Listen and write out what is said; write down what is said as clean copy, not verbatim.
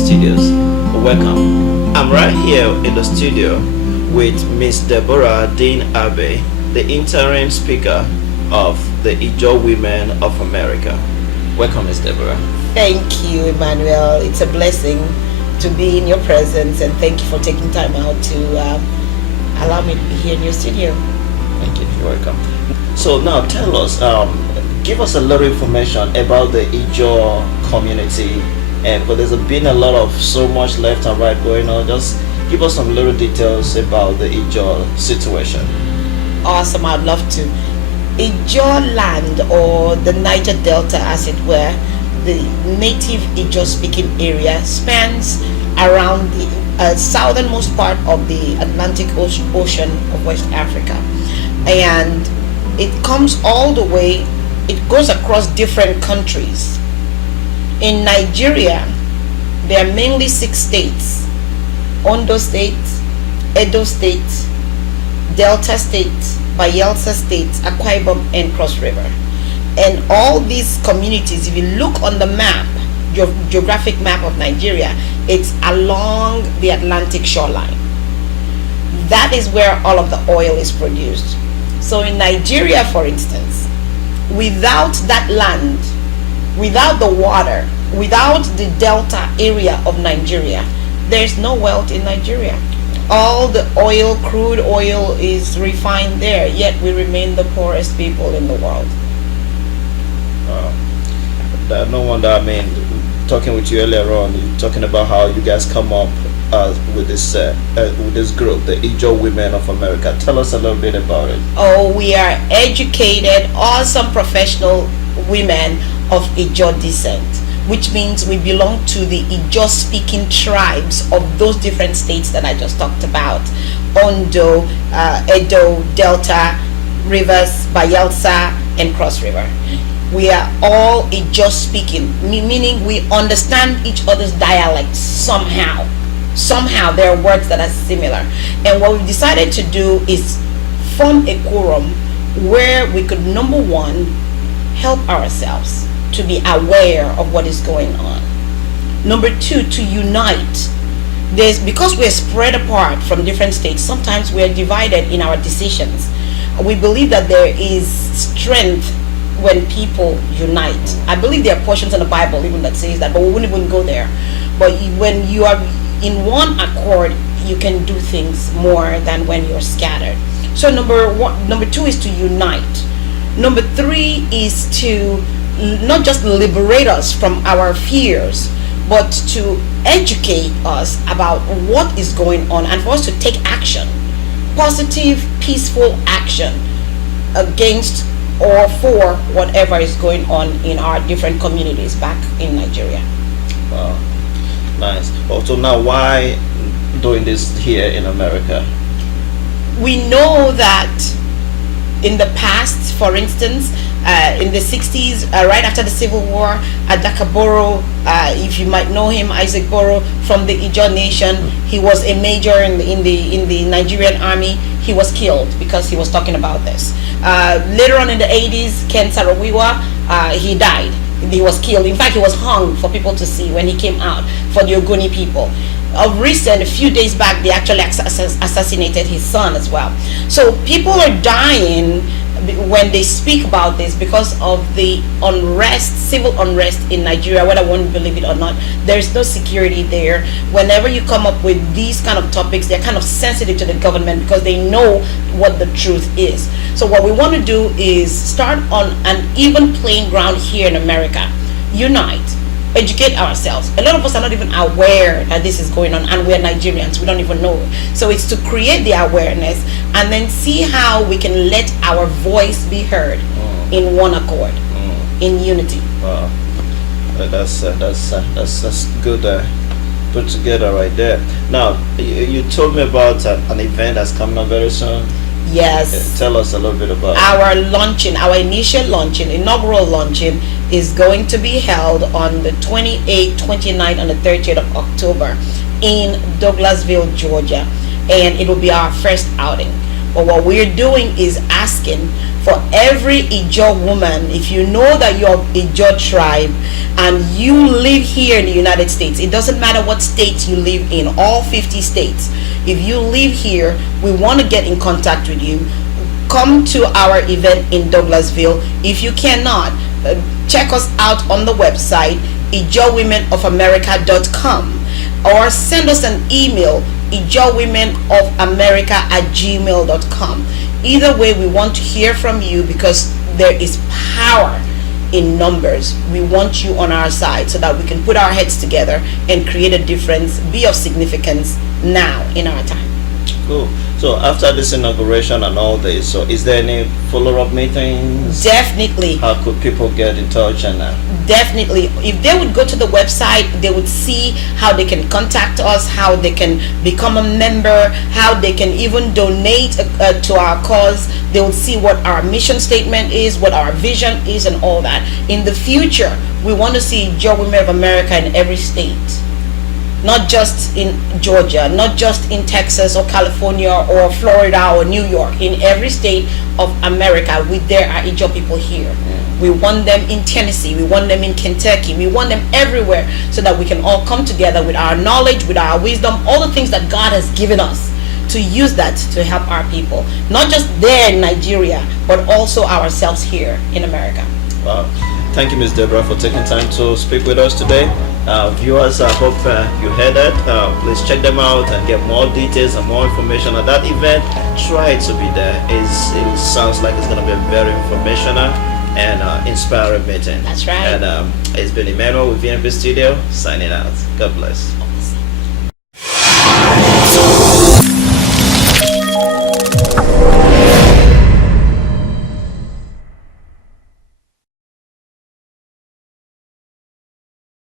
Studios. Welcome. I'm right here in the studio with Miss Deborah Dean Abbey, the interim speaker of the Ijaw Women of America. Welcome, Miss Deborah. Thank you, Emmanuel. It's a blessing to be in your presence, and thank you for taking time out to allow me to be here in your studio. Thank you. You're welcome. So now tell us, give us a little information about the Ijaw community, and but there's been a lot of so much left and right going on. Just give us some little details about the Ijaw situation. Awesome, I'd love to. Ijaw land, or the Niger Delta as it were, the native Ijaw speaking area, spans around the southernmost part of the Atlantic Ocean of West Africa, and it comes all the way, it goes across different countries. In Nigeria, there are mainly 6 states: Ondo State, Edo State, Delta State, Bayelsa State, Akwa Ibom, and Cross River. And all these communities, if you look on the map, geographic map of Nigeria, it's along the Atlantic shoreline. That is where all of the oil is produced. So in Nigeria, for instance, without that land, without the water, without the delta area of Nigeria, there's no wealth in Nigeria. All the oil, crude oil, is refined there, yet we remain the poorest people in the world. No wonder, I mean, talking with you earlier on, you talking about how you guys come up with this group, the Ijaw Women of America. Tell us a little bit about it. Oh, we are educated, awesome professional women of Ijaw descent, which means we belong to the Ijaw speaking tribes of those different states that I just talked about: Ondo, Edo, Delta, Rivers, Bayelsa, and Cross River. We are all Ijaw speaking, meaning we understand each other's dialects somehow. Somehow there are words that are similar. And what we've decided to do is form a quorum where we could, number one, help ourselves to be aware of what is going on. Number two, to unite. Because we're spread apart from different states, sometimes we're divided in our decisions. We believe that there is strength when people unite. I believe there are portions in the Bible even that says that, but we wouldn't even go there. But when you are in one accord, you can do things more than when you're scattered. So number two is to unite. Number three is to not just liberate us from our fears, but to educate us about what is going on, and for us to take action, positive, peaceful action against or for whatever is going on in our different communities back in Nigeria. Wow, nice. Also, now why doing this here in America? We know that in the past, for instance, in the 60s, right after the Civil War, Adakaboro, if you might know him, Isaac Boro from the Ijaw Nation, he was a major in the Nigerian army. He was killed because he was talking about this. Later on in the 80s, Ken Saro-Wiwa, he died. He was killed. In fact, he was hung for people to see when he came out for the Ogoni people. Of recent, a few days back, they actually assassinated his son as well. So people are dying when they speak about this because of the unrest, civil unrest in Nigeria, whether one believe it or not. There's no security there. Whenever you come up with these kind of topics, they're kind of sensitive to the government because they know what the truth is. So what we want to do is start on an even playing ground here in America. Unite, educate ourselves. A lot of us are not even aware that this is going on, and we're Nigerians, we don't even know. So it's to create the awareness and then see how we can let our voice be heard in one accord, in unity. Wow, that's good. Put together right there. Now you told me about an event that's coming up very soon. Yes. Tell us a little bit about our launching. Our initial launching, inaugural launching, is going to be held on the 28th, 29th, and the 30th of October in Douglasville, Georgia, and it will be our first outing. But what we're doing is asking for every Ijaw woman, if you know that you're Ijaw tribe and you live here in the United States, it doesn't matter what state you live in, all 50 states. If you live here, we want to get in contact with you. Come to our event in Douglasville. If you cannot, check us out on the website ijawwomenofamerica.com, or send us an email, ijawwomenofamerica@gmail.com. Either way, we want to hear from you because there is power in numbers. We want you on our side so that we can put our heads together and create a difference, be of significance now in our time. Cool. So after this inauguration and all this, so is there any follow-up meetings? Definitely. How could people get in touch? And Definitely. If they would go to the website, they would see how they can contact us, how they can become a member, how they can even donate to our cause. They will see what our mission statement is, what our vision is, and all that. In the future, we want to see Ijaw Women of America in every state. Not just in Georgia, not just in Texas or California or Florida or New York. In every state of America, there are Ijaw people here. We want them in Tennessee, we want them in Kentucky, we want them everywhere so that we can all come together with our knowledge, with our wisdom, all the things that God has given us, to use that to help our people. Not just there in Nigeria, but also ourselves here in America. wow. Thank you, Ms. Deborah, for taking time to speak with us today. Viewers, I hope you heard that. Please check them out and get more details and more information at that event. Try to be there. It sounds like it's going to be a very informational and inspiring meeting. That's right. And it's been Emmanuel with VNB Studio signing out. God bless.